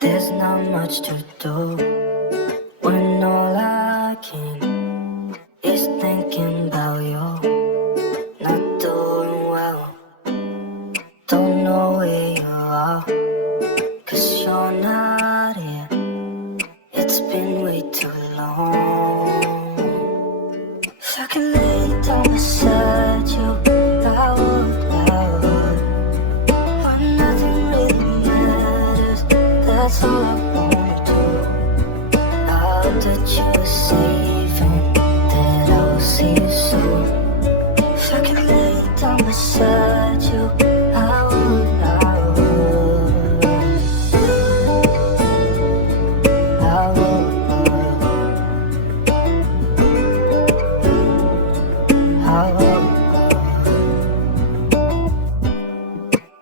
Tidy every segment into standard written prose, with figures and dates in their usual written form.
There's not much to do when all I can is thinking about you. Not doing well, don't know where you are, 'cause you're not here. It's been way too long. If I can lay down beside you, I would. When nothing really matters, that's all I wanna do. I hope that you are safe and that I will see you soon. If I can lay down beside you, I would.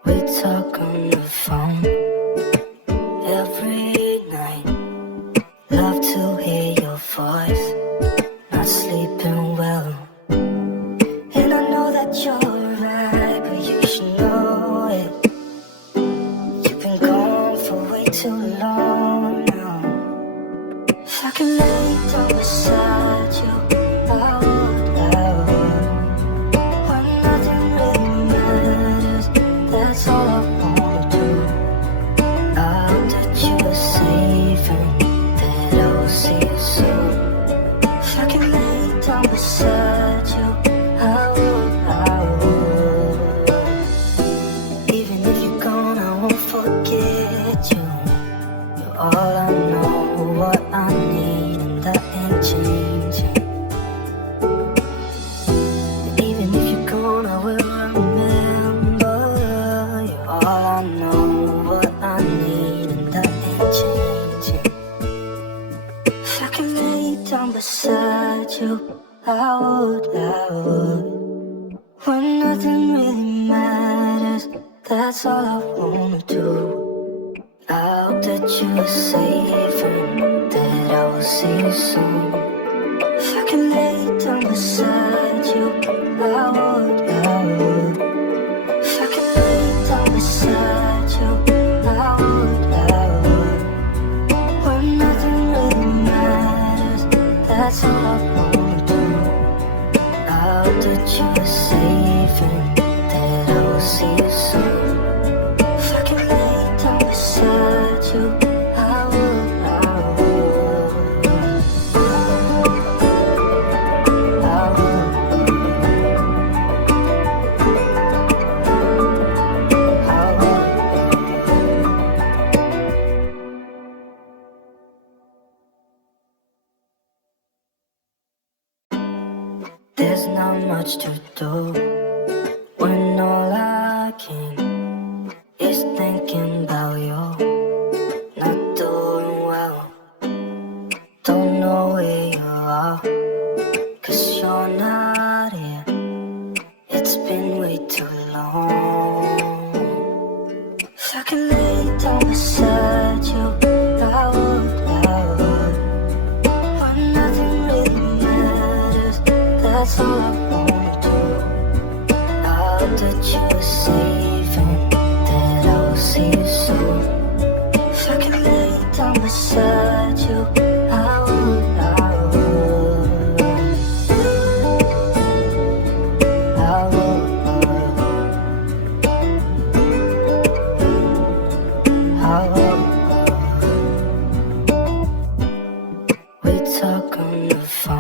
We talk on the phone every night. Love to hear your voice. Not sleeping well, and I know that you're right, but you should know it. You've been gone for way too long now. If I can lay down beside you, I would. When nothing really matters, that's all I wanna do. I hope that you are safe and that I will see you soon. If I can lay down beside you, I would. Even if you're gone, I won't forget you. You're all I know, what I need, and that ain't changing. Even if you're gone, I will remember. You're all I know, what I need, and that ain't changing. If I can lay down beside you, I would. When nothing really matters, that's all I wanna do. I hope that you are safe and that I will see you soon. If I can lay down beside you, I would. If I can lay down beside you, I would. When nothing really matters, that's all I wanna do. I hope that you are safe and that I will see you soon. If I can lay down beside you, I would. There's not much to do when all I can is thinking about you. Not doing well, don't know where you are, 'cause you're not here. It's been way too long. If I can lay down beside you, I would. When nothing really matters, that's all I wanna do. I hope that you are safe and that I will see you soon. If I can lay down beside you, I would. We talk on the phone